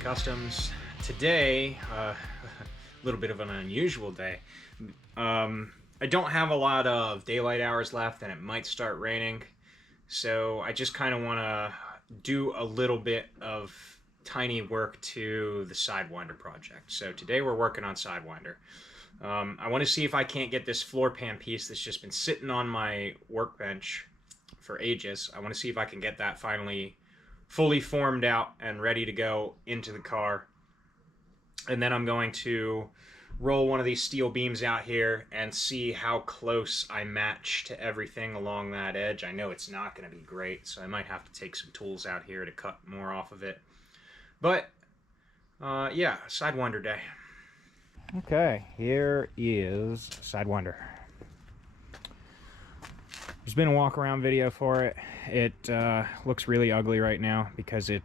Customs. Today, a little bit of an unusual day. I don't have a lot of daylight hours left and it might start raining, so I just kind of want to do a little bit of tiny work to the Sidewinder project. So today we're working on Sidewinder. I want to see if I can't get this floor pan piece that's just been sitting on my workbench for ages. I want to see if I can get that finally fully formed out and ready to go into the car. And then I'm going to roll one of these steel beams out here and see how close I match to everything along that edge. I know it's not going to be great, so I might have to take some tools out here to cut more off of it. But yeah, Sidewinder day. Okay, here is Sidewinder. There's been a walk around video for it. It looks really ugly right now because it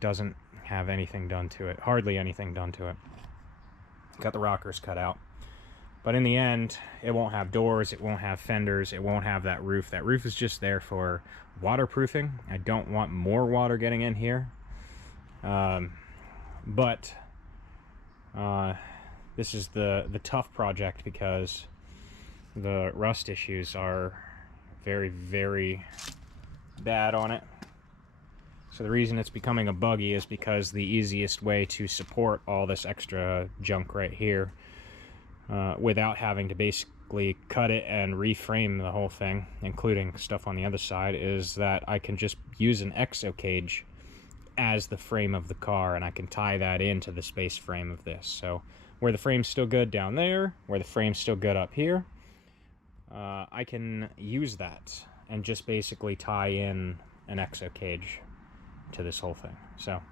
doesn't have anything done to it. Hardly anything done to it. Got the rockers cut out. But in the end, it won't have doors, it won't have fenders, it won't have that roof. That roof is just there for waterproofing. I don't want more water getting in here. But this is the tough project because the rust issues are very, very bad on it. So the reason it's becoming a buggy is because the easiest way to support all this extra junk right here without having to basically cut it and reframe the whole thing, including stuff on the other side, is that I can just use an exo cage as the frame of the car, and I can tie that into the space frame of this. So where the frame's still good down there, where the frame's still good up here, I can use that and just basically tie in an exo cage to this whole thing. So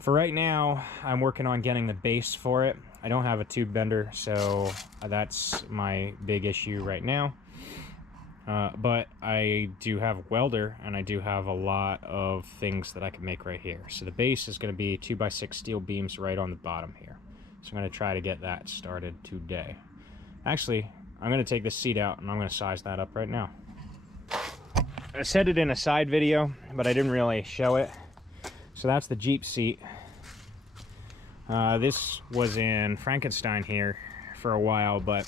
for right now, I'm working on getting the base for it. I don't have a tube bender, so that's my big issue right now. But I do have a welder, and I do have a lot of things that I can make right here. So the base is going to be 2x6 steel beams right on the bottom here. So I'm going to try to get that started today. Actually, I'm going to take this seat out and I'm going to size that up right now. I said it in a side video, but I didn't really show it. So that's the Jeep seat. This was in Frankenstein here for a while, but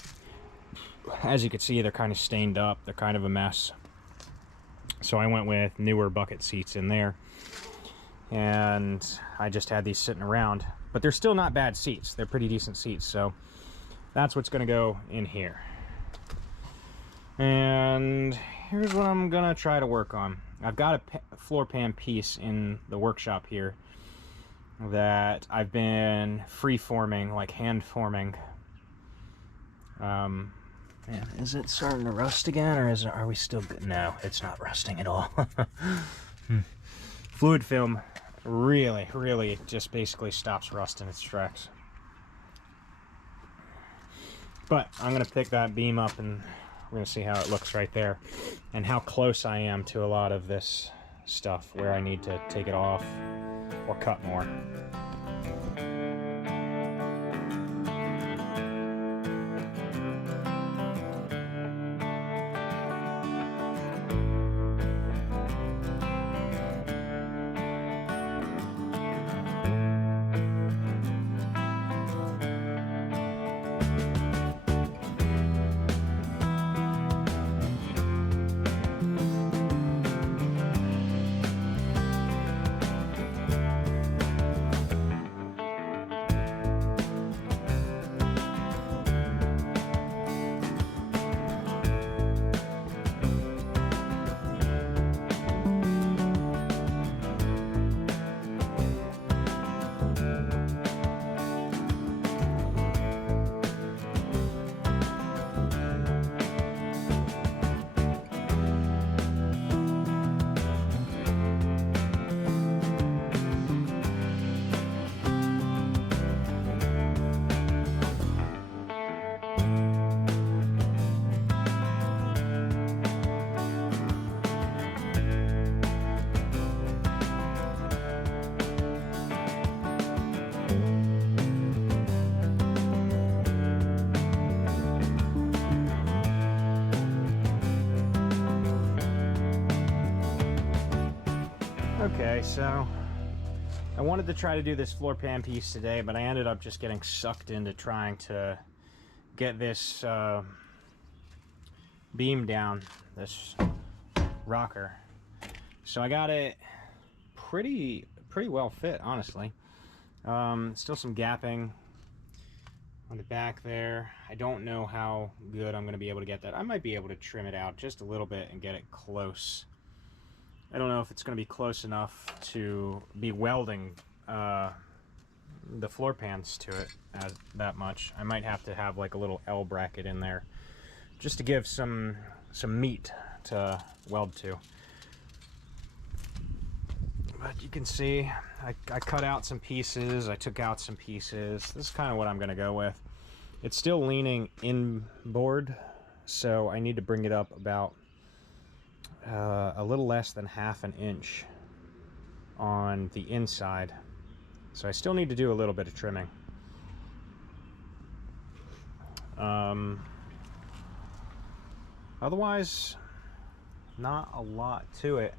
as you can see, they're kind of stained up. They're kind of a mess. So I went with newer bucket seats in there. And I just had these sitting around. But they're still not bad seats. They're pretty decent seats. So that's what's going to go in here. And here's what I'm going to try to work on. I've got a floor pan piece in the workshop here that I've been free-forming, like hand-forming. Man, is it starting to rust again, or are we still good? No, it's not rusting at all. Fluid film really just basically stops rust in its tracks. But I'm going to pick that beam up and we're going to see how it looks right there and how close I am to a lot of this stuff where I need to take it off or cut more. Okay, so I wanted to try to do this floor pan piece today, but I ended up just getting sucked into trying to get this beam down, this rocker. So I got it pretty well fit, honestly. Still some gapping on the back there. I don't know how good I'm going to be able to get that. I might be able to trim it out just a little bit and get it close. I don't know if it's going to be close enough to be welding the floor pans to it that much. I might have to have like a little L bracket in there just to give some meat to weld to. But you can see I cut out some pieces, I took out some pieces. This is kind of what I'm going to go with. It's still leaning inboard, so I need to bring it up about a little less than ½ an inch on the inside. So I still need to do a little bit of trimming. Otherwise, not a lot to it.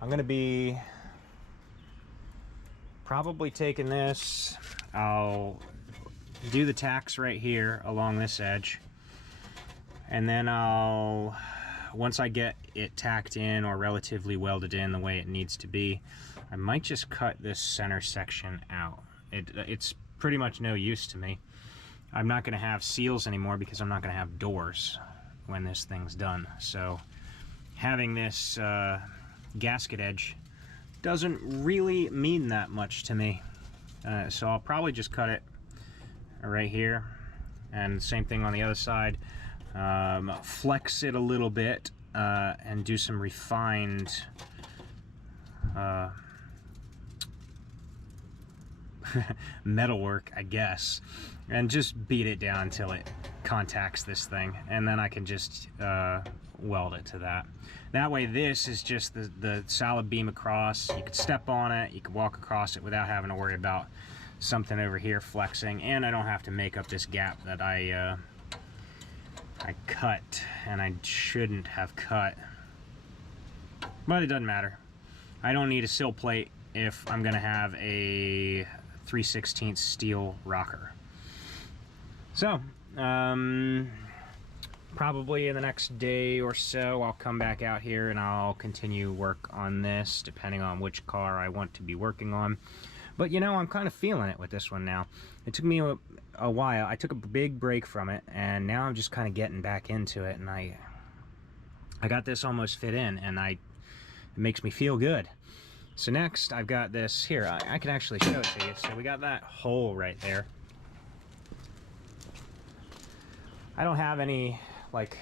I'm going to be probably taking this, I'll do the tacks right here along this edge, and then once I get it tacked in or relatively welded in the way it needs to be, I might just cut this center section out. It's pretty much no use to me. I'm not going to have seals anymore because I'm not going to have doors when this thing's done. So having this gasket edge doesn't really mean that much to me. So I'll probably just cut it right here, and same thing on the other side. Flex it a little bit and do some refined metalwork, I guess, and just beat it down until it contacts this thing, and then I can just weld it to that. That way this is just the solid beam across. You could step on it, you could walk across it without having to worry about something over here flexing, and I don't have to make up this gap that I cut and I shouldn't have cut, but it doesn't matter. I don't need a sill plate if I'm gonna have a 3/16 steel rocker. So probably in the next day or so I'll come back out here and I'll continue work on this, depending on which car I want to be working on. But you know, I'm kind of feeling it with this one now. It took me a while. I took a big break from it, and now I'm just kind of getting back into it, and I got this almost fit in, and it makes me feel good. So next I've got this here. I can actually show it to you. So we got that hole right there. I don't have any like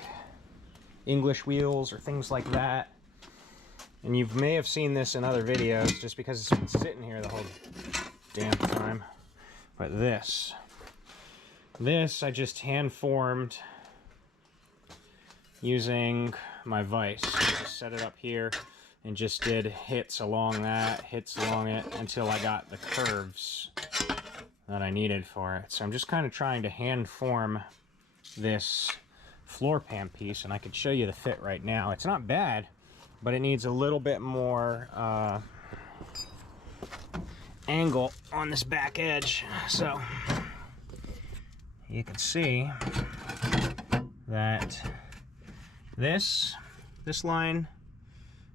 English wheels or things like that, and you may have seen this in other videos just because it's been sitting here the whole damn time. But this I just hand formed using my vise. Just set it up here and just did hits along that, hits along it, until I got the curves that I needed for it. So I'm just kind of trying to hand form this floor pan piece, and I could show you the fit right now. It's not bad, but it needs a little bit more angle on this back edge. So you can see that this line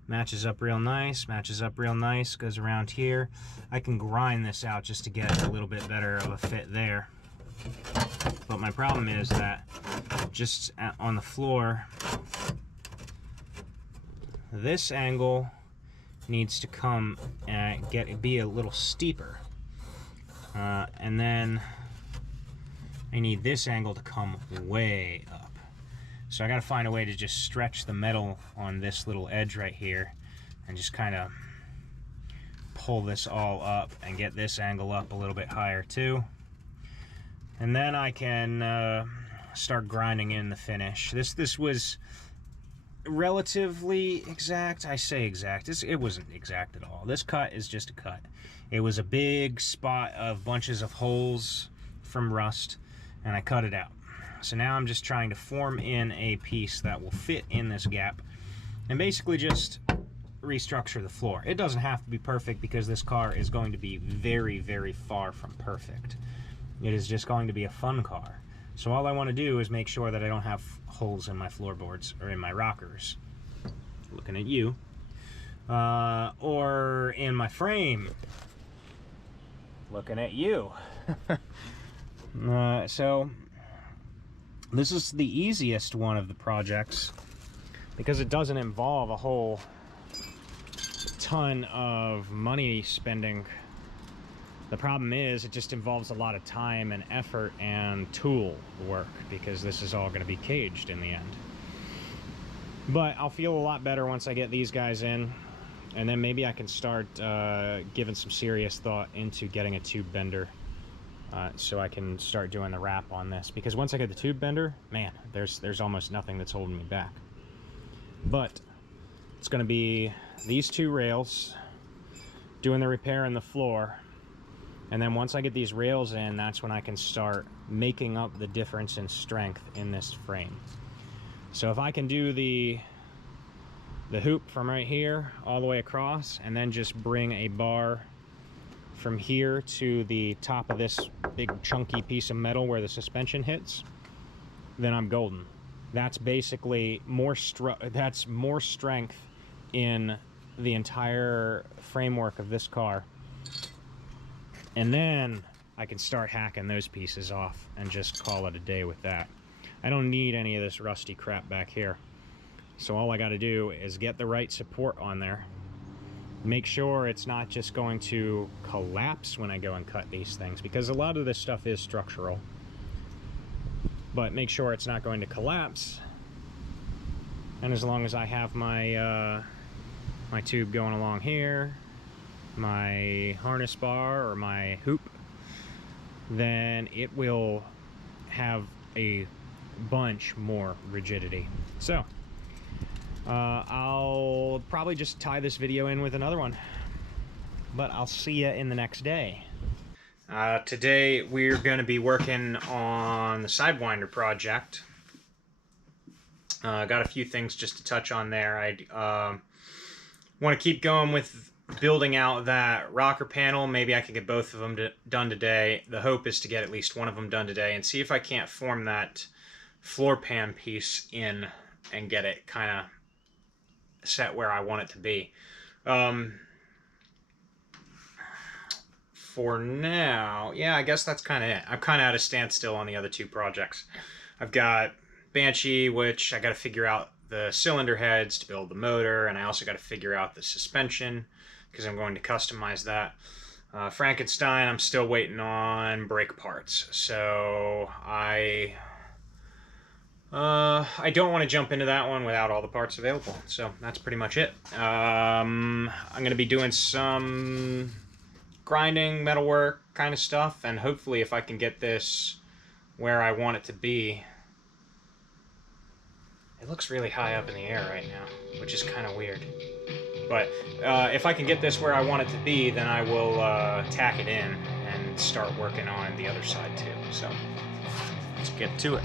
matches up real nice, goes around here. I can grind this out just to get a little bit better of a fit there. But my problem is that just on the floor, this angle needs to come and be a little steeper, and then I need this angle to come way up. So I got to find a way to just stretch the metal on this little edge right here and just kind of pull this all up and get this angle up a little bit higher too. And then I can start grinding in the finish. This was relatively exact. I say exact. It wasn't exact at all. This cut is just a cut. It was a big spot of bunches of holes from rust, and I cut it out. So now I'm just trying to form in a piece that will fit in this gap, and basically just restructure the floor. It doesn't have to be perfect because this car is going to be very, very far from perfect. It is just going to be a fun car. So all I want to do is make sure that I don't have holes in my floorboards or in my rockers. Looking at you. Or in my frame. Looking at you. So this is the easiest one of the projects because it doesn't involve a whole ton of money spending. The problem is it just involves a lot of time and effort and tool work because this is all going to be caged in the end. But I'll feel a lot better once I get these guys in, and then maybe I can start giving some serious thought into getting a tube bender so I can start doing the wrap on this, because once I get the tube bender, man, there's almost nothing that's holding me back. But it's going to be these two rails, doing the repair in the floor, and then once I get these rails in, that's when I can start making up the difference in strength in this frame. So if I can do the hoop from right here all the way across, and then just bring a bar from here to the top of this big chunky piece of metal where the suspension hits, then I'm golden. That's basically more strength in the entire framework of this car. And then I can start hacking those pieces off and just call it a day with that. I don't need any of this rusty crap back here. So all I got to do is get the right support on there. Make sure it's not just going to collapse when I go and cut these things, because a lot of this stuff is structural. But make sure it's not going to collapse. And as long as I have my my tube going along here, my harness bar or my hoop, then it will have a bunch more rigidity. So I'll probably just tie this video in with another one, but I'll see you in the next day. Today we're going to be working on the Sidewinder project. Got a few things just to touch on there. I want to keep going with building out that rocker panel. Maybe I can get both of them done today. The hope is to get at least one of them done today and see if I can't form that floor pan piece in and get it kind of set where I want it to be. For now, yeah, I guess that's kind of it. I'm kind of at a standstill on the other two projects. I've got Banshee, which I got to figure out the cylinder heads to build the motor, and I also got to figure out the suspension because I'm going to customize that. Frankenstein, I'm still waiting on brake parts, so I don't want to jump into that one without all the parts available. So that's pretty much it. I'm going to be doing some grinding, metalwork kind of stuff, and hopefully if I can get this where I want it to be. It looks really high up in the air right now, which is kind of weird. But if I can get this where I want it to be, then I will tack it in and start working on the other side too. So let's get to it.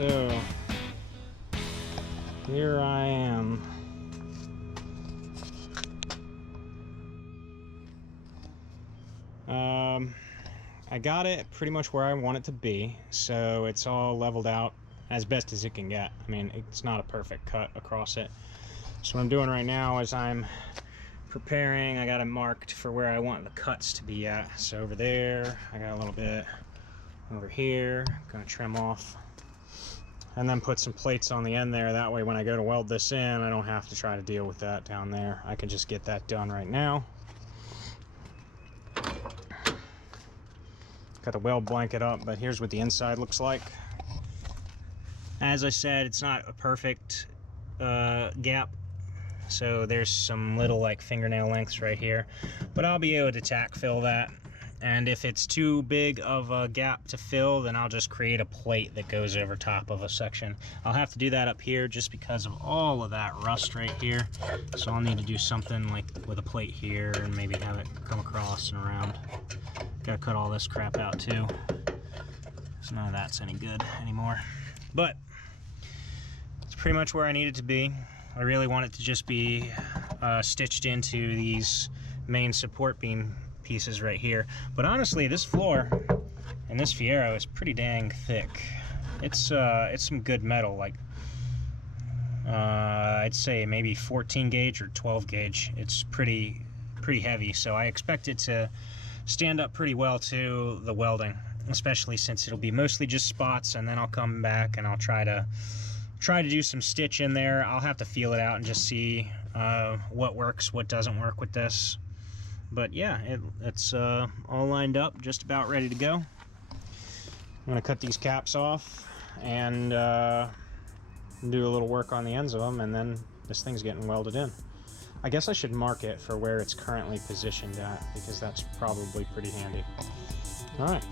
So here I am. I got it pretty much where I want it to be, so it's all leveled out as best as it can get. I mean, it's not a perfect cut across it. So what I'm doing right now is I'm preparing. I got it marked for where I want the cuts to be at. So over there, I got a little bit over here. Gonna trim off and then put some plates on the end there. That way when I go to weld this in, I don't have to try to deal with that down there. I can just get that done right now. Got the weld blanket up, but here's what the inside looks like. As I said, it's not a perfect gap, so there's some little like fingernail lengths right here, but I'll be able to tack fill that. And if it's too big of a gap to fill, then I'll just create a plate that goes over top of a section. I'll have to do that up here just because of all of that rust right here. So I'll need to do something like with a plate here and maybe have it come across and around. Gotta cut all this crap out too, so none of that's any good anymore. But it's pretty much where I need it to be. I really want it to just be stitched into these main support beam pieces right here. But honestly, this floor and this Fiero is pretty dang thick. It's some good metal, like I'd say maybe 14 gauge or 12 gauge. It's pretty heavy, so I expect it to stand up pretty well to the welding, especially since it'll be mostly just spots, and then I'll come back and I'll try to do some stitch in there. I'll have to feel it out and just see what works, what doesn't work with this. But yeah, it's all lined up, just about ready to go. I'm gonna cut these caps off and do a little work on the ends of them, and then this thing's getting welded in. I guess I should mark it for where it's currently positioned at, because that's probably pretty handy. All right.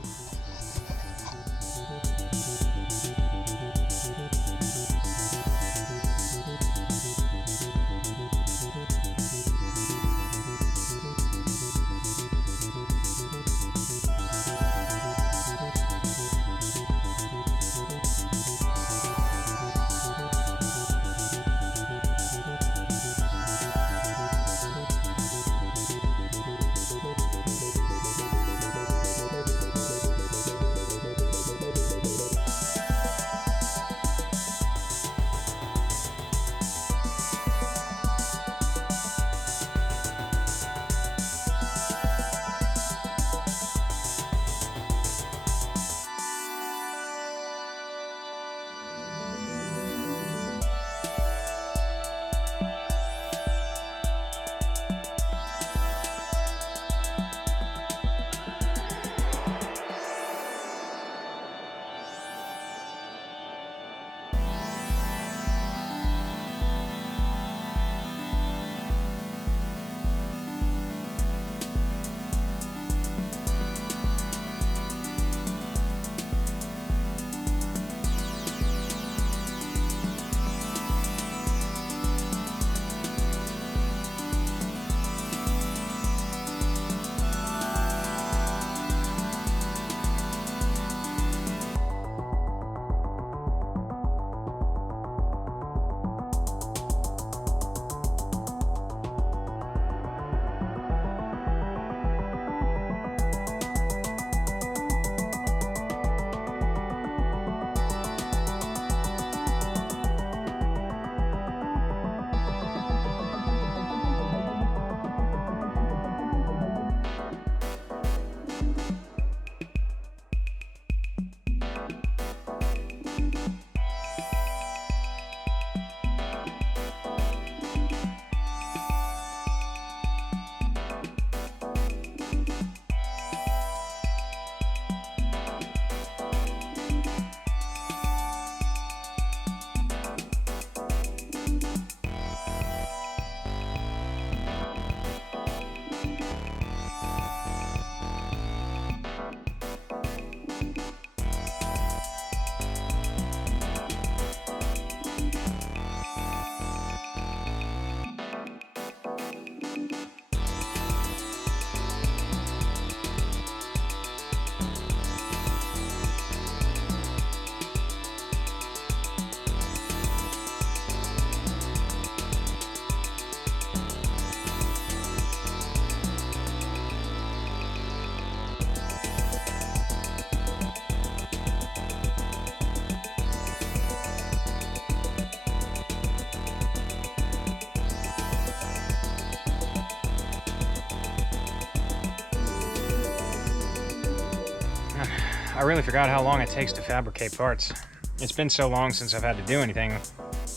I really forgot how long it takes to fabricate parts. It's been so long since I've had to do anything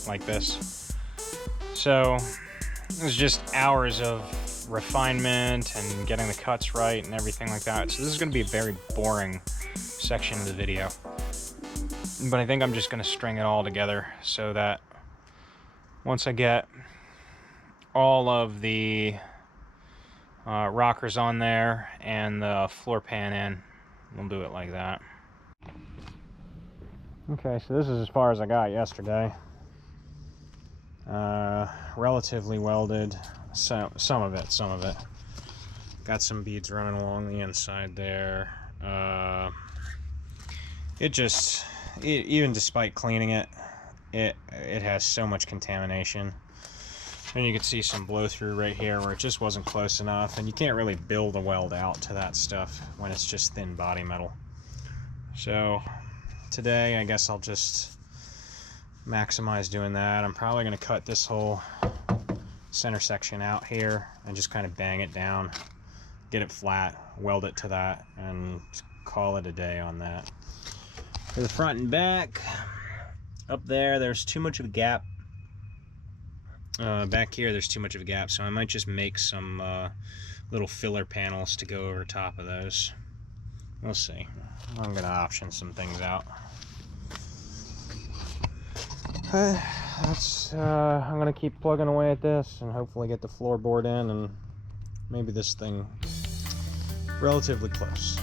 like this. So it was just hours of refinement and getting the cuts right and everything like that. So this is going to be a very boring section of the video. But I think I'm just going to string it all together so that once I get all of the rockers on there and the floor pan in, we'll do it like that. Okay, so this is as far as I got yesterday. Relatively welded, so some of it. Got some beads running along the inside there. Even despite cleaning it, it has so much contamination. And you can see some blow through right here where it just wasn't close enough, and you can't really build a weld out to that stuff when it's just thin body metal. So today I guess I'll just maximize doing that. I'm probably going to cut this whole center section out here and just kind of bang it down, get it flat, weld it to that, and call it a day on that. For the front and back, up there's too much of a gap. Back here there's too much of a gap, so I might just make some little filler panels to go over top of those. We'll see. I'm gonna option some things out. I'm gonna keep plugging away at this and hopefully get the floorboard in, and maybe this thing relatively close.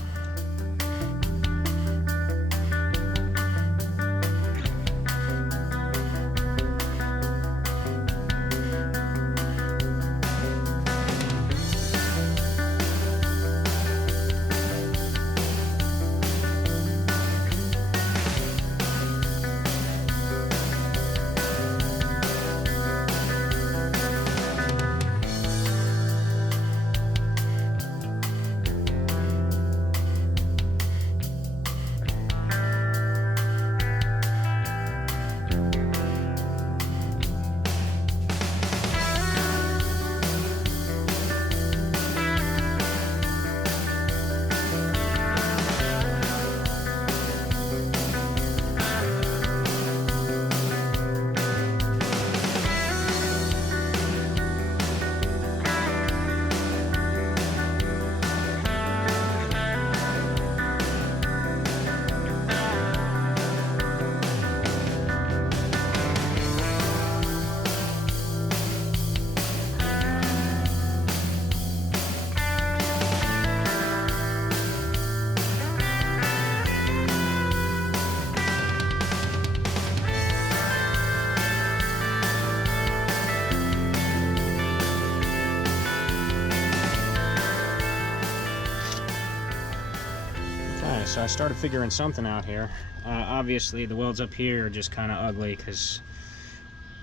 So I started figuring something out here. Obviously the welds up here are just kind of ugly because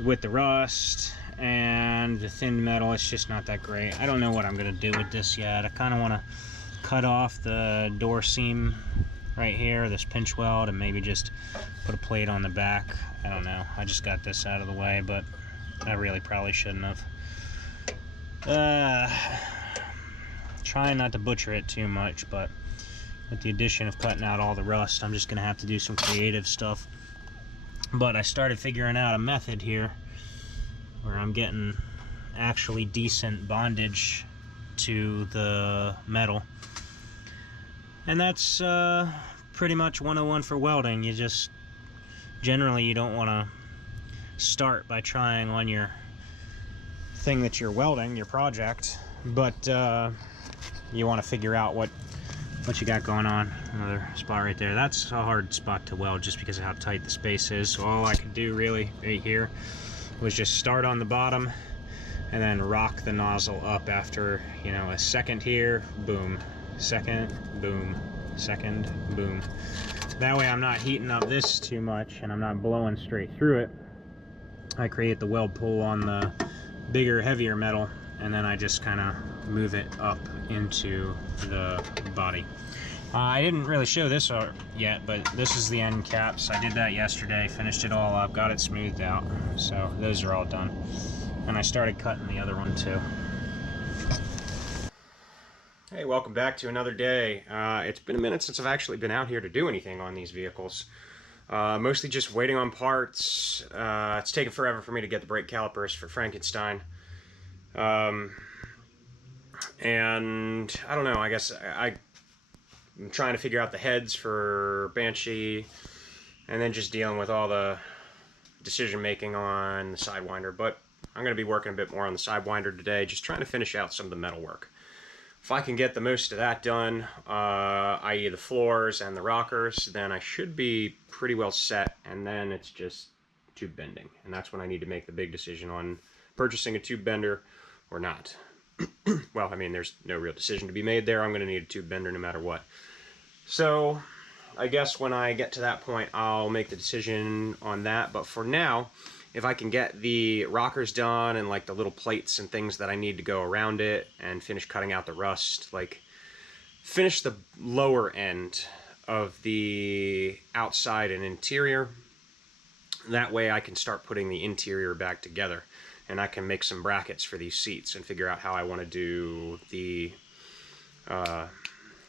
with the rust and the thin metal, it's just not that great. I don't know what I'm going to do with this yet. I kind of want to cut off the door seam right here, this pinch weld, and maybe just put a plate on the back. I don't know. I just got this out of the way, but I really probably shouldn't have. Trying not to butcher it too much, but with the addition of cutting out all the rust, I'm just going to have to do some creative stuff. But I started figuring out a method here where I'm getting actually decent bondage to the metal. And that's pretty much 101 for welding. You just, generally you don't want to start by trying on your thing that you're welding, your project, but you want to figure out what you got going on. Another spot right there. That's a hard spot to weld just because of how tight the space is. So all I could do really right here was just start on the bottom and then rock the nozzle up after, you know, a second here, boom, second, boom, second, boom. That way I'm not heating up this too much and I'm not blowing straight through it. I create the weld pull on the bigger, heavier metal, and then I just kind of move it up into the body. I didn't really show this yet, but this is the end caps. I did that yesterday, finished it all up, got it smoothed out. So those are all done. And I started cutting the other one too. Hey, welcome back to another day. It's been a minute since I've actually been out here to do anything on these vehicles. Mostly just waiting on parts. It's taken forever for me to get the brake calipers for Frankenstein. And I don't know, I guess I'm trying to figure out the heads for Banshee, and then just dealing with all the decision making on the Sidewinder. But I'm going to be working a bit more on the Sidewinder today, just trying to finish out some of the metal work. If I can get the most of that done, i.e. the floors and the rockers, then I should be pretty well set, and then it's just tube bending. And that's when I need to make the big decision on purchasing a tube bender or not. Well, I mean, there's no real decision to be made there. I'm going to need a tube bender no matter what. So I guess when I get to that point, I'll make the decision on that. But for now, if I can get the rockers done and like the little plates and things that I need to go around it and finish cutting out the rust, like finish the lower end of the outside and interior, that way I can start putting the interior back together, and I can make some brackets for these seats and figure out how I want to do the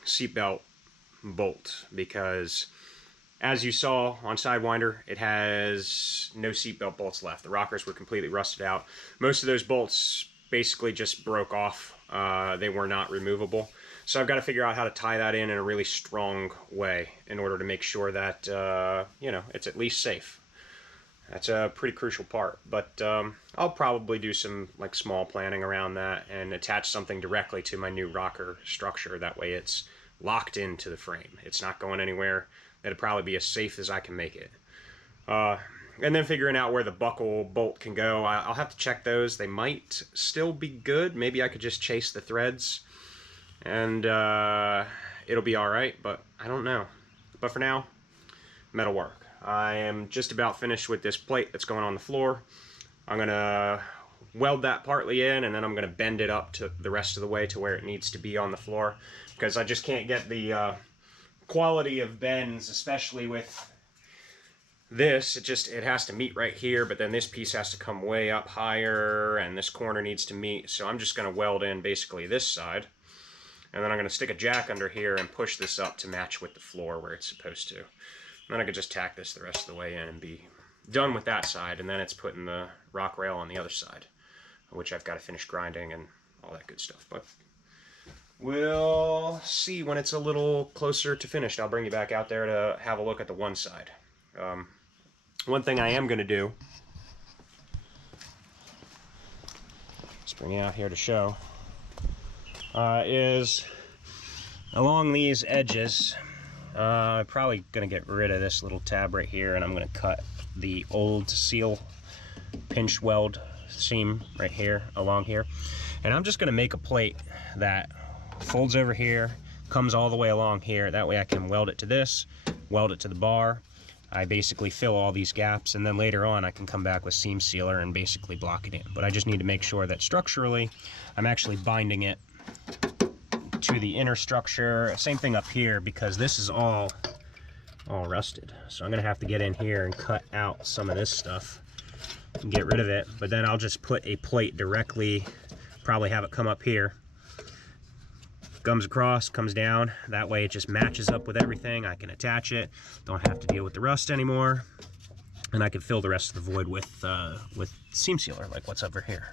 seatbelt bolt, because as you saw on Sidewinder, it has no seatbelt bolts left. The rockers were completely rusted out. Most of those bolts basically just broke off. They were not removable. So I've got to figure out how to tie that in a really strong way in order to make sure that, you know, it's at least safe. That's a pretty crucial part. But I'll probably do some like small planning around that and attach something directly to my new rocker structure. That way it's locked into the frame. It's not going anywhere. It'll probably be as safe as I can make it. And then figuring out where the buckle bolt can go. I'll have to check those. They might still be good. Maybe I could just chase the threads and it'll be alright, but I don't know. But for now, metal work. I am just about finished with this plate that's going on the floor. I'm going to weld that partly in, and then I'm going to bend it up to the rest of the way to where it needs to be on the floor, because I just can't get the quality of bends, especially with this. It has to meet right here, but then this piece has to come way up higher, and this corner needs to meet. So I'm just going to weld in basically this side, and then I'm going to stick a jack under here and push this up to match with the floor where it's supposed to. Then I could just tack this the rest of the way in and be done with that side, and then it's putting the rock rail on the other side, which I've got to finish grinding and all that good stuff. But we'll see when it's a little closer to finished. I'll bring you back out there to have a look at the one side. One thing I am going to do, just bring you out here to show, is along these edges, I'm probably going to get rid of this little tab right here, and I'm going to cut the old seal pinch weld seam right here, along here. And I'm just going to make a plate that folds over here, comes all the way along here. That way I can weld it to this, weld it to the bar. I basically fill all these gaps, and then later on I can come back with seam sealer and basically block it in. But I just need to make sure that structurally I'm actually binding it to the inner structure. Same thing up here, because this is all rusted. So I'm going to have to get in here and cut out some of this stuff and get rid of it. But then I'll just put a plate directly, probably have it come up here, comes across, comes down. That way it just matches up with everything. I can attach it, don't have to deal with the rust anymore, and I can fill the rest of the void with seam sealer, like what's over here.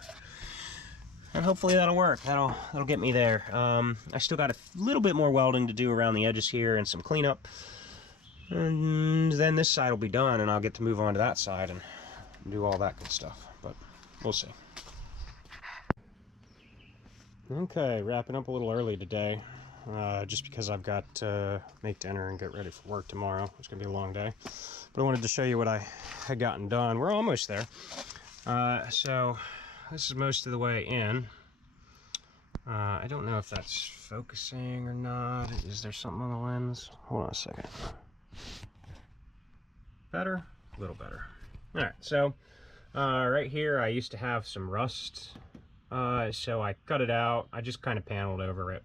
And hopefully that'll work. That'll get me there. I still got a little bit more welding to do around the edges here and some cleanup, and then this side will be done, and I'll get to move on to that side and do all that good stuff. But we'll see. Okay, wrapping up a little early today, just because I've got to make dinner and get ready for work tomorrow. It's going to be a long day. But I wanted to show you what I had gotten done. We're almost there. So this is most of the way in. I don't know if that's focusing or not. Is there something on the lens? Hold on a second. Better? A little better. Alright, so right here I used to have some rust. So I cut it out. I just kind of paneled over it.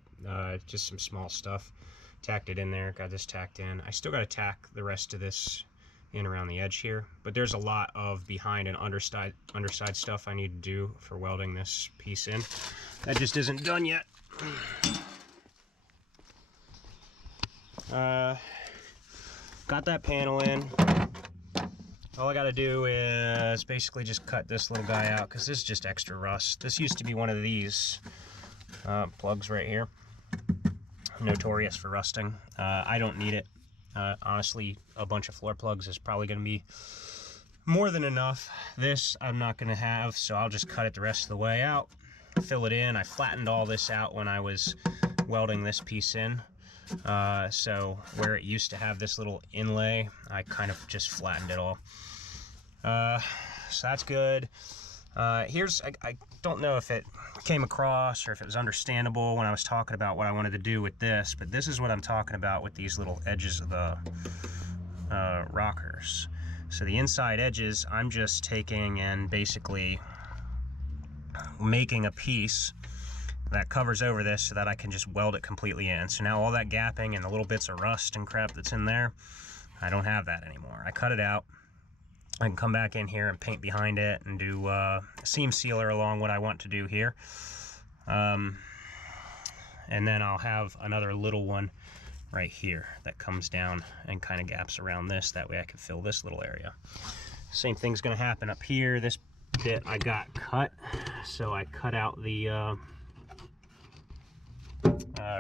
Just some small stuff. Tacked it in there. Got this tacked in. I still got to tack the rest of this in around the edge here. But there's a lot of behind and underside stuff I need to do for welding this piece in. That just isn't done yet. Got that panel in. All I gotta do is basically just cut this little guy out, because this is just extra rust. This used to be one of these plugs right here. Notorious for rusting. I don't need it. Honestly, a bunch of floor plugs is probably gonna be more than enough. This I'm not gonna have, so I'll just cut it the rest of the way out, fill it in. I flattened all this out when I was welding this piece in. So where it used to have this little inlay, I kind of just flattened it all. So that's good. I don't know if it came across or if it was understandable when I was talking about what I wanted to do with this, but this is what I'm talking about with these little edges of the rockers. So the inside edges, I'm just taking and basically making a piece that covers over this so that I can just weld it completely in. So now all that gapping and the little bits of rust and crap that's in there, I don't have that anymore. I cut it out. I can come back in here and paint behind it and do a seam sealer along what I want to do here. And then I'll have another little one right here that comes down and kind of gaps around this. That way I can fill this little area. Same thing's gonna happen up here. This bit I got cut, so I cut out the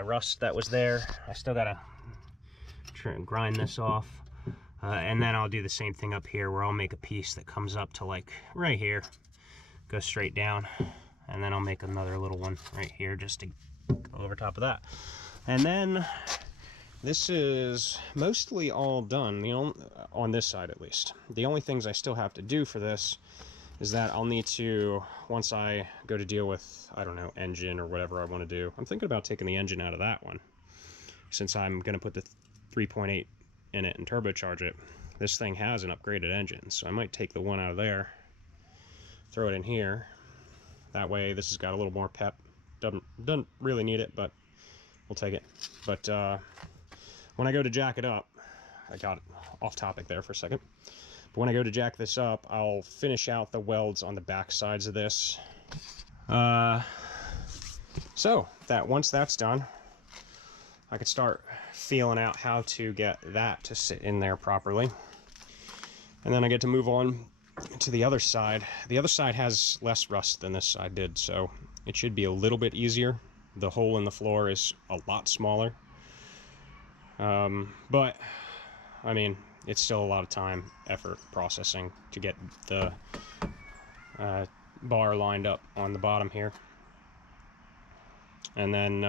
rust that was there. I still gotta try and grind this off. And then I'll do the same thing up here, where I'll make a piece that comes up to like right here, go straight down, and then I'll make another little one right here just to go over top of that. And then this is mostly all done, you know, on this side at least. The only things I still have to do for this is that I'll need to, once I go to deal with, I don't know, engine or whatever I want to do. I'm thinking about taking the engine out of that one, since I'm going to put the 3.8 in it and turbocharge it. This thing has an upgraded engine, so I might take the one out of there, throw it in here. That way this has got a little more pep. Doesn't really need it, but we'll take it. But when I go to jack it up, I got off topic there for a second. But when I go to jack this up, I'll finish out the welds on the back sides of this. So that once that's done, I could start feeling out how to get that to sit in there properly. And then I get to move on to the other side. The other side has less rust than this side did, so it should be a little bit easier. The hole in the floor is a lot smaller. But, I mean, it's still a lot of time, effort, processing to get the bar lined up on the bottom here. And then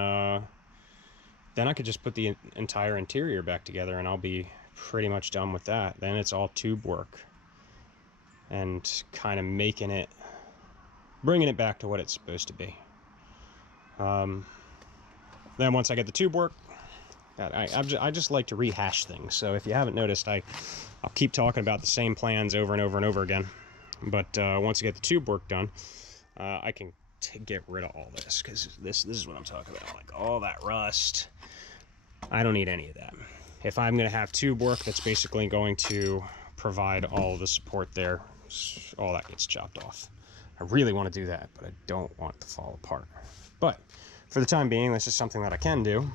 I could just put the entire interior back together and I'll be pretty much done with that. Then it's all tube work and kind of making it, bringing it back to what it's supposed to be. Then once I get the tube work, I just like to rehash things. So if you haven't noticed, I'll keep talking about the same plans over and over and over again. But once I get the tube work done, I can get rid of all this, because this is what I'm talking about, like all that rust. I don't need any of that. If I'm going to have tube work that's basically going to provide all the support there, all that gets chopped off. I really want to do that, but I don't want it to fall apart. But for the time being, this is something that I can do.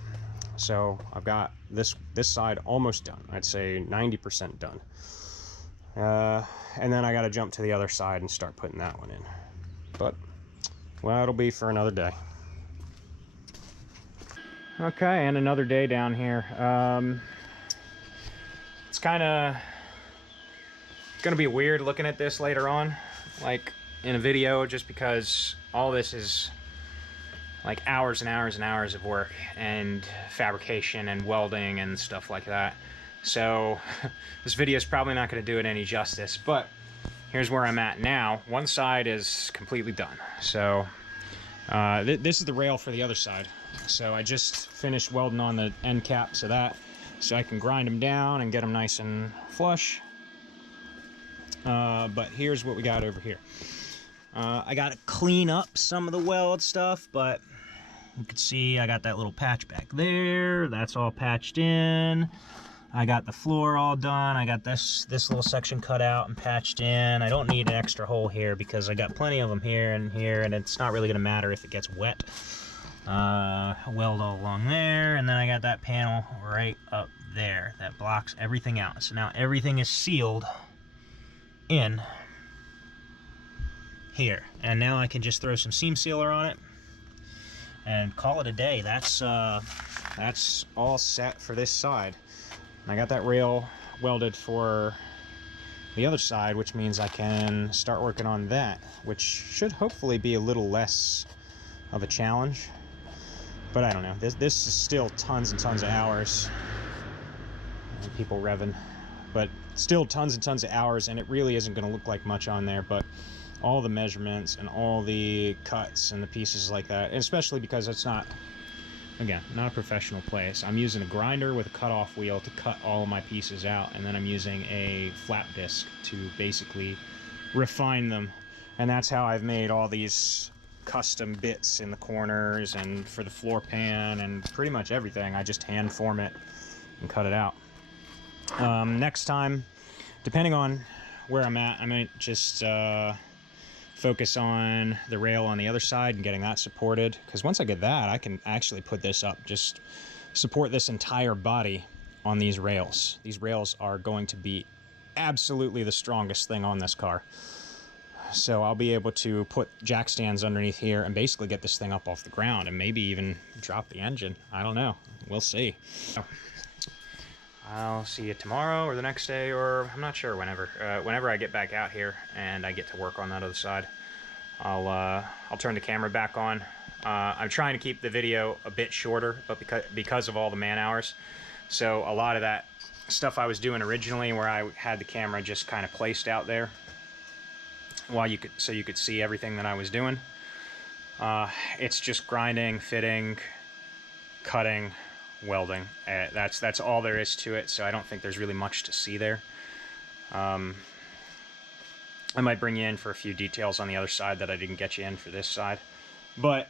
So I've got this side almost done. I'd say 90% done. And then I got to jump to the other side and start putting that one in. But, well, it'll be for another day. Okay, and another day down here. It's kind of gonna be weird looking at this later on, like in a video, just because all this is like hours and hours and hours of work and fabrication and welding and stuff like that. So this video is probably not going to do it any justice, but here's where I'm at now. One side is completely done. So this is the rail for the other side. So I just finished welding on the end caps of that, so I can grind them down and get them nice and flush. But here's what we got over here. I got to clean up some of the weld stuff, but you can see I got that little patch back there. That's all patched in. I got the floor all done. I got this little section cut out and patched in. I don't need an extra hole here because I got plenty of them here, and it's not really going to matter if it gets wet. weld all along there, and then I got that panel right up there that blocks everything out. So now everything is sealed in here, and now I can just throw some seam sealer on it and call it a day. That's all set for this side. And I got that rail welded for the other side, which means I can start working on that, which should hopefully be a little less of a challenge. But I don't know, this is still tons and tons of hours. And people revving, but still tons and tons of hours, and it really isn't going to look like much on there, but all the measurements and all the cuts and the pieces like that, and especially because it's not, again, not a professional place. I'm using a grinder with a cutoff wheel to cut all of my pieces out, and then I'm using a flap disc to basically refine them. And that's how I've made all these custom bits in the corners and for the floor pan and pretty much everything. I just hand form it and cut it out. Next time, depending on where I'm at, I might just focus on the rail on the other side and getting that supported, because once I get that, I can actually put this up, just support this entire body on these rails. These rails are going to be absolutely the strongest thing on this car. So I'll be able to put jack stands underneath here and basically get this thing up off the ground and maybe even drop the engine. I don't know. We'll see. I'll see you tomorrow or the next day, or I'm not sure, whenever I get back out here and I get to work on that other side. I'll turn the camera back on. I'm trying to keep the video a bit shorter, but because of all the man hours. So a lot of that stuff I was doing originally, where I had the camera just kind of placed out there while you could see everything that I was doing. It's just grinding, fitting, cutting, welding. That's all there is to it, so I don't think there's really much to see there. I might bring you in for a few details on the other side that I didn't get you in for this side, but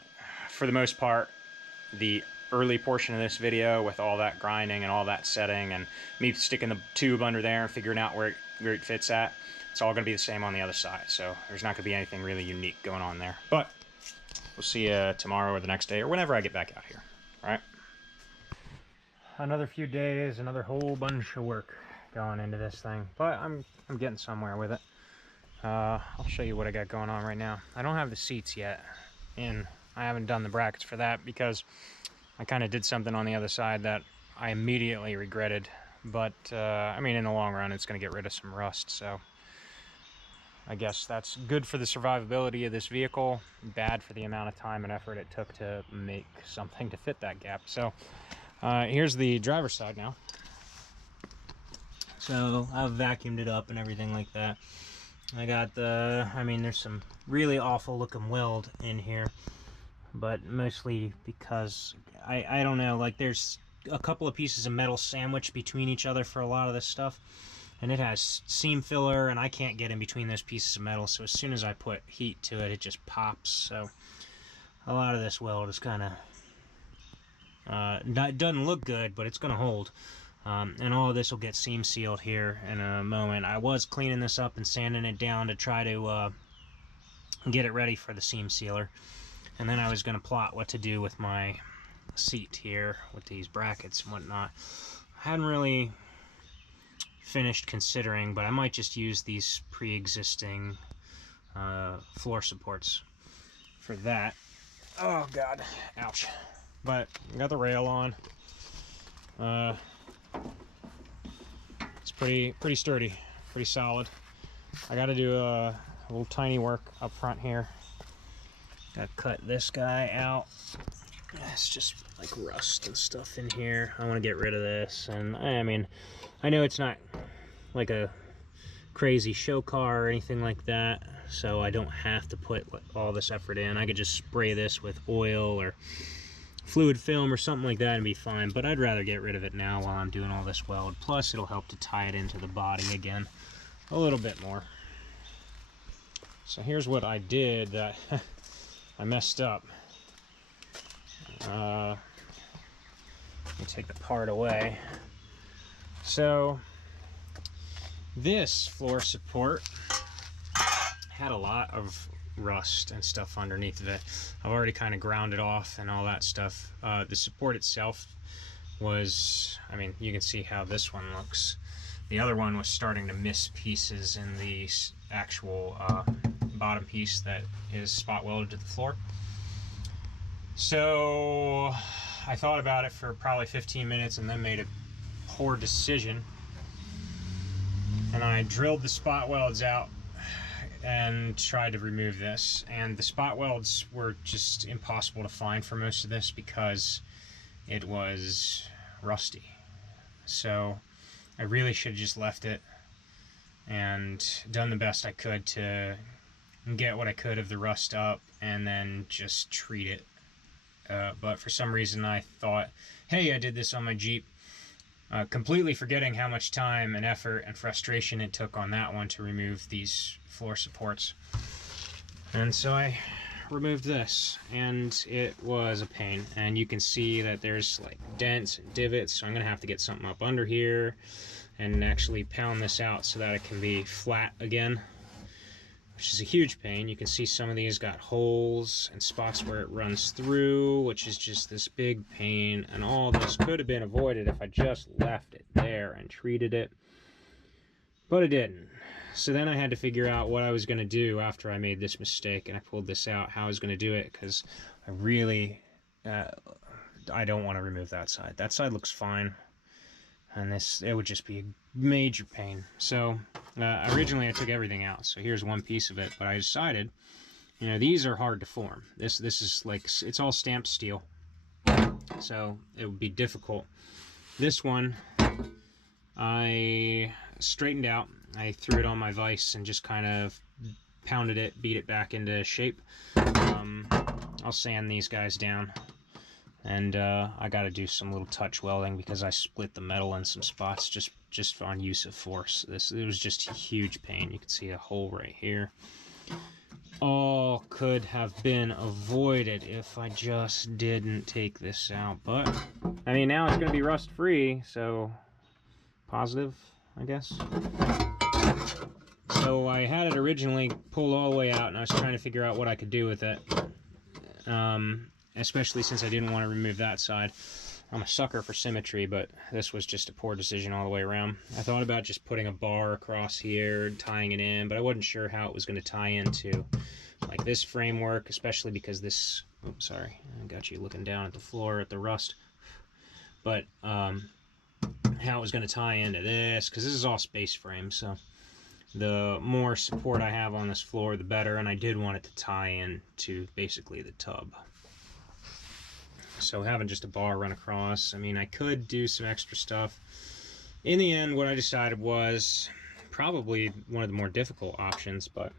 for the most part, the early portion of this video with all that grinding and all that setting and me sticking the tube under there and figuring out where it fits at, it's all going to be the same on the other side, so there's not going to be anything really unique going on there. But we'll see you tomorrow or the next day or whenever I get back out here. All right. Another few days, another whole bunch of work going into this thing, but I'm getting somewhere with it. I'll show you what I got going on right now. I don't have the seats yet, and I haven't done the brackets for that because I kind of did something on the other side that I immediately regretted. But I mean, in the long run, it's going to get rid of some rust, so I guess that's good for the survivability of this vehicle, bad for the amount of time and effort it took to make something to fit that gap. So here's the driver's side now. So I've vacuumed it up and everything like that. I got there's some really awful looking weld in here, but mostly because I don't know, like there's a couple of pieces of metal sandwiched between each other for a lot of this stuff, and it has seam filler, and I can't get in between those pieces of metal, so as soon as I put heat to it, it just pops. So a lot of this weld is kind of it doesn't look good, but it's gonna hold. And all of this will get seam sealed here in a moment. I was cleaning this up and sanding it down to try to get it ready for the seam sealer, and then I was going to plot what to do with my seat here with these brackets and whatnot. I hadn't really finished considering, but I might just use these pre-existing floor supports for that. Oh god, ouch. But I got the rail on. It's pretty sturdy, pretty solid. I got to do a little tiny work up front here. Got to cut this guy out. It's just like rust and stuff in here. I want to get rid of this, and I mean, I know it's not like a crazy show car or anything like that, so I don't have to put all this effort in. I could just spray this with oil or fluid film or something like that and be fine, but I'd rather get rid of it now while I'm doing all this weld. Plus it'll help to tie it into the body again a little bit more. So here's what I did that I messed up. Let me take the part away. So this floor support had a lot of rust and stuff underneath of it. I've already kind of ground it off and all that stuff. The support itself was, I mean, you can see how this one looks. The other one was starting to miss pieces in the actual bottom piece that is spot welded to the floor. So I thought about it for probably 15 minutes and then made a poor decision. And I drilled the spot welds out and tried to remove this. And the spot welds were just impossible to find for most of this because it was rusty. So I really should have just left it and done the best I could to get what I could of the rust up and then just treat it. But for some reason I thought, hey, I did this on my Jeep, completely forgetting how much time and effort and frustration it took on that one to remove these floor supports. And so I removed this, and it was a pain. And you can see that there's like dents and divots, so I'm gonna have to get something up under here and actually pound this out so that it can be flat again, which is a huge pain. You can see some of these got holes and spots where it runs through, which is just this big pain, and all this could have been avoided if I just left it there and treated it, but I didn't. So then I had to figure out what I was going to do after I made this mistake and I pulled this out, how I was going to do it, because I really, I don't want to remove that side. That side looks fine, and it would just be a major pain. So originally I took everything out, so here's one piece of it, but I decided, you know, these are hard to form. This is like, it's all stamped steel, so it would be difficult. This one I straightened out. I threw it on my vise and just kind of pounded it, beat it back into shape. I'll sand these guys down, and I got to do some little touch welding because I split the metal in some spots just on use of force. It was just a huge pain. You can see a hole right here. All could have been avoided if I just didn't take this out, but I mean, now it's going to be rust free, so positive, I guess. So I had it originally pulled all the way out, and I was trying to figure out what I could do with it, especially since I didn't want to remove that side. I'm a sucker for symmetry, but this was just a poor decision all the way around. I thought about just putting a bar across here and tying it in, but I wasn't sure how it was going to tie into like this framework, especially because this, oops, sorry, I got you looking down at the floor at the rust, but how it was going to tie into this, because this is all space frame, so the more support I have on this floor, the better, and I did want it to tie in to basically the tub. So having just a bar run across, I mean, I could do some extra stuff. In the end, what I decided was probably one of the more difficult options, but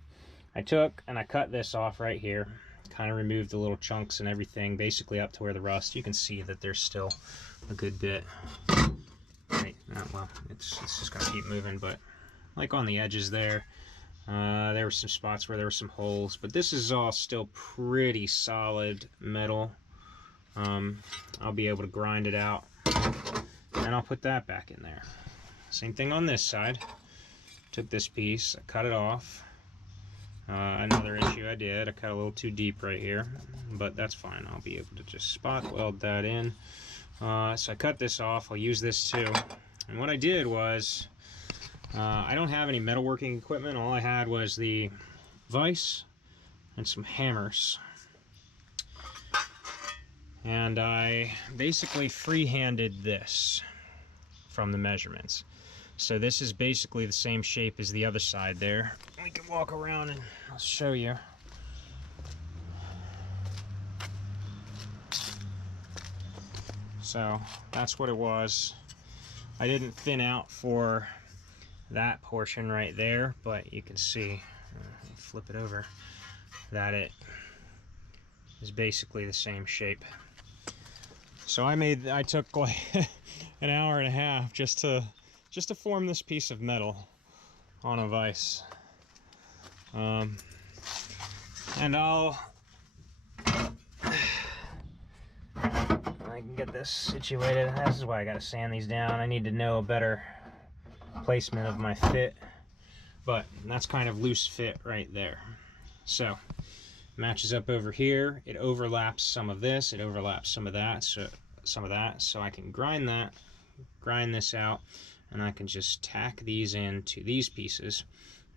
I took and I cut this off right here, kind of removed the little chunks and everything, basically up to where the rust. You can see that there's still a good bit. Right, well, it's just gonna keep moving, but like on the edges there, there were some spots where there were some holes, but this is all still pretty solid metal. I'll be able to grind it out, and I'll put that back in there. Same thing on this side. Took this piece, I cut it off. Another issue I did, I cut a little too deep right here, but that's fine. I'll be able to just spot weld that in. So I cut this off. I'll use this too. And what I did was, I don't have any metalworking equipment. All I had was the vise and some hammers. And I basically free-handed this from the measurements. So this is basically the same shape as the other side there. We can walk around and I'll show you. So that's what it was. I didn't thin out for that portion right there, but you can see, flip it over, that it is basically the same shape. So I took like an hour and a half just to form this piece of metal on a vise. And I can get this situated. This is why I gotta sand these down. I need to know a better placement of my fit, but that's kind of loose fit right there. So Matches up over here. It overlaps some of this. It overlaps some of that. So I can grind this out, and I can just tack these into these pieces,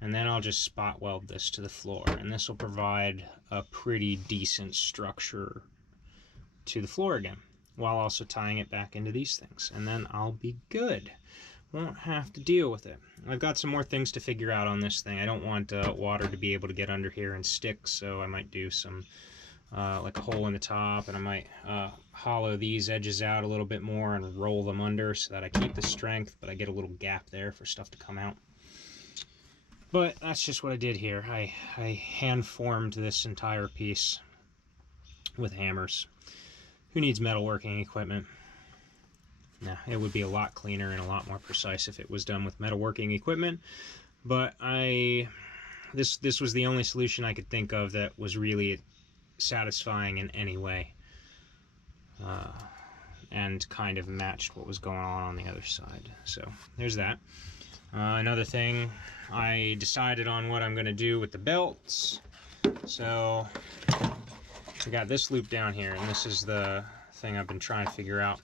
and then I'll just spot weld this to the floor, and this will provide a pretty decent structure to the floor again, while also tying it back into these things, and then I'll be good. Won't have to deal with it. I've got some more things to figure out on this thing. I don't want water to be able to get under here and stick, so I might do some like a hole in the top, and I might hollow these edges out a little bit more and roll them under so that I keep the strength, but I get a little gap there for stuff to come out. But that's just what I did here. I hand formed this entire piece with hammers. Who needs metalworking equipment? Nah, it would be a lot cleaner and a lot more precise if it was done with metalworking equipment, but this was the only solution I could think of that was really satisfying in any way, and kind of matched what was going on the other side. So there's that. Another thing, I decided on what I'm going to do with the belts. So we got this loop down here, and this is the thing I've been trying to figure out.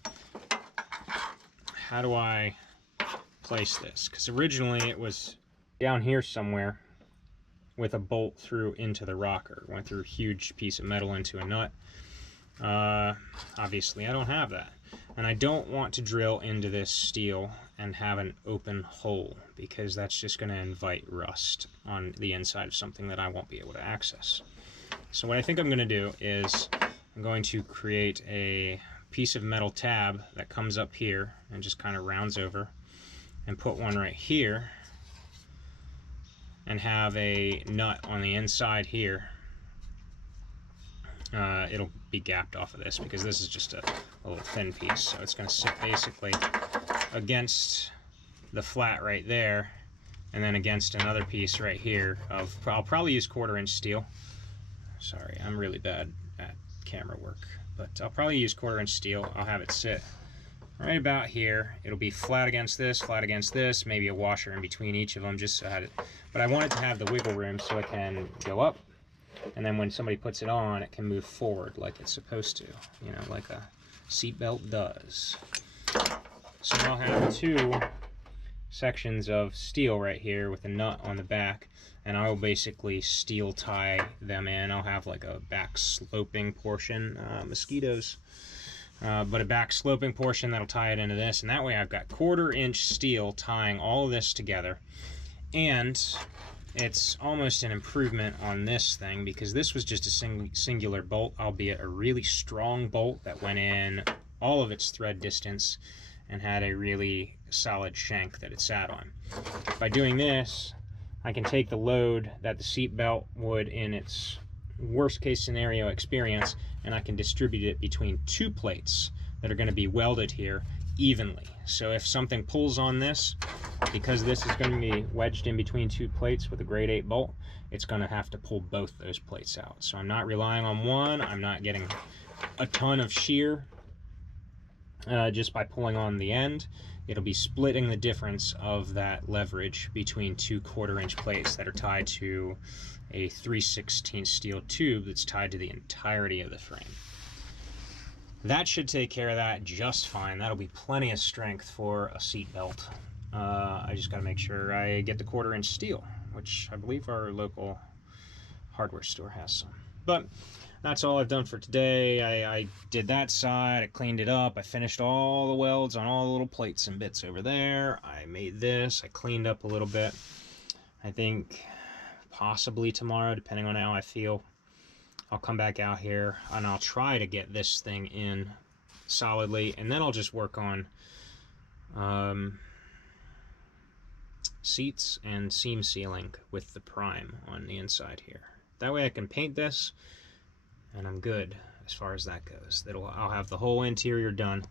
How do I place this? Because originally it was down here somewhere with a bolt through into the rocker. Went through a huge piece of metal into a nut. Obviously I don't have that. And I don't want to drill into this steel and have an open hole, because that's just going to invite rust on the inside of something that I won't be able to access. So what I think I'm going to do is I'm going to create a piece of metal tab that comes up here and just kind of rounds over, and put one right here, and have a nut on the inside here. It'll be gapped off of this because this is just a little thin piece, so it's going to sit basically against the flat right there, and then against another piece right here of, I'll probably use 1/4" steel. Sorry, I'm really bad at camera work, but I'll probably use 1/4" steel. I'll have it sit right about here. It'll be flat against this, maybe a washer in between each of them, just so I had it. But I want it to have the wiggle room so it can go up, and then when somebody puts it on, it can move forward like it's supposed to, you know, like a seatbelt does. So I'll have 2 sections of steel right here with a nut on the back, and I'll basically steel tie them in. I'll have like a back sloping portion, mosquitoes, but a back sloping portion that'll tie it into this, and that way I've got 1/4" steel tying all of this together. And it's almost an improvement on this thing, because this was just a singular bolt, albeit a really strong bolt that went in all of its thread distance and had a really solid shank that it sat on. By doing this, I can take the load that the seat belt would in its worst case scenario experience, and I can distribute it between 2 plates that are going to be welded here evenly. So if something pulls on this, because this is going to be wedged in between 2 plates with a grade 8 bolt, it's going to have to pull both those plates out. So I'm not relying on one. I'm not getting a ton of shear just by pulling on the end. It'll be splitting the difference of that leverage between 2 1/4" plates that are tied to a 3/16 steel tube that's tied to the entirety of the frame. That should take care of that just fine. That'll be plenty of strength for a seat belt. I just got to make sure I get the 1/4" steel, which I believe our local hardware store has some. But that's all I've done for today. I did that side, I cleaned it up, I finished all the welds on all the little plates and bits over there. I made this, I cleaned up a little bit. I think possibly tomorrow, depending on how I feel, I'll come back out here and I'll try to get this thing in solidly, and then I'll just work on seats and seam sealing with the prime on the inside here. That way I can paint this, and I'm good as far as that goes. I'll have the whole interior done.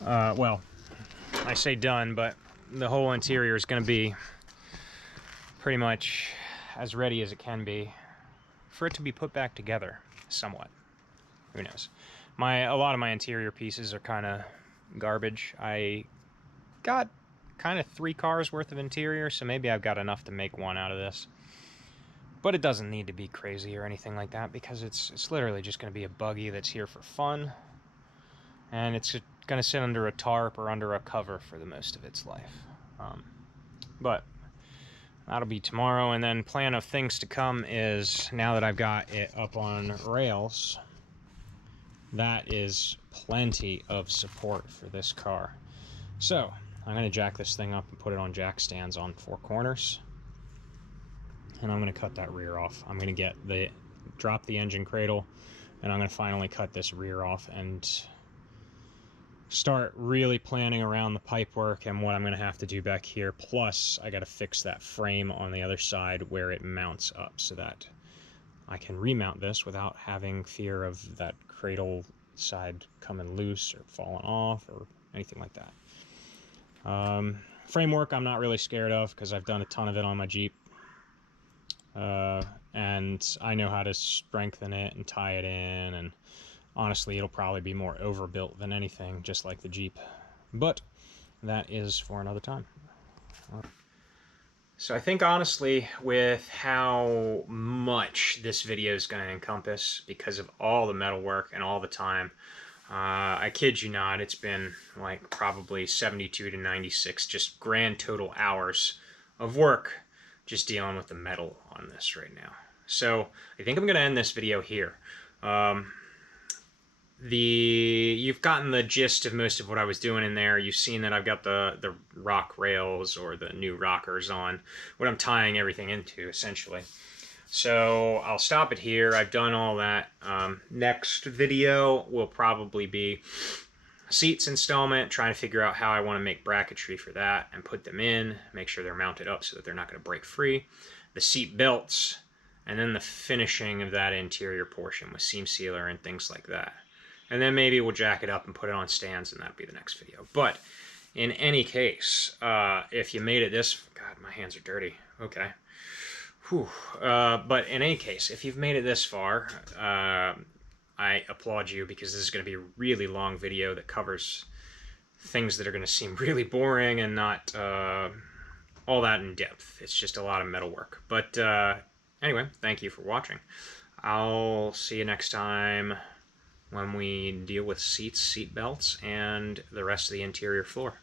Well, I say done, but the whole interior is going to be pretty much as ready as it can be for it to be put back together somewhat. Who knows? A lot of my interior pieces are kind of garbage. I got kind of 3 cars worth of interior, so maybe I've got enough to make one out of this. But it doesn't need to be crazy or anything like that, because it's literally just going to be a buggy that's here for fun. And it's going to sit under a tarp or under a cover for the most of its life. But that'll be tomorrow. And then plan of things to come is, now that I've got it up on rails, that is plenty of support for this car. So I'm going to jack this thing up and put it on jack stands on 4 corners. And I'm going to cut that rear off. I'm going to drop the engine cradle, and I'm going to finally cut this rear off and start really planning around the pipework and what I'm going to have to do back here. Plus, I got to fix that frame on the other side where it mounts up, so that I can remount this without having fear of that cradle side coming loose or falling off or anything like that. Framework I'm not really scared of, because I've done a ton of it on my Jeep. And I know how to strengthen it and tie it in, and honestly it'll probably be more overbuilt than anything, just like the Jeep. But that is for another time. So I think honestly, with how much this video is going to encompass because of all the metalwork and all the time, I kid you not, it's been like probably 72 to 96 just grand total hours of work just dealing with the metal on this right now. So I think I'm going to end this video here. You've gotten the gist of most of what I was doing in there. You've seen that I've got the rock rails, or the new rockers, on what I'm tying everything into, essentially. So I'll stop it here. I've done all that. Next video will probably be seats installment, trying to figure out how I want to make bracketry for that and put them in, make sure they're mounted up so that they're not going to break free, the seat belts, and then the finishing of that interior portion with seam sealer and things like that. And then maybe we'll jack it up and put it on stands, and that'll be the next video. But in any case, if you made it this... God, my hands are dirty. Okay. Whew. But in any case, if you've made it this far, I applaud you, because this is going to be a really long video that covers things that are going to seem really boring and not all that in depth. It's just a lot of metal work. But anyway, thank you for watching. I'll see you next time when we deal with seats, seat belts, and the rest of the interior floor.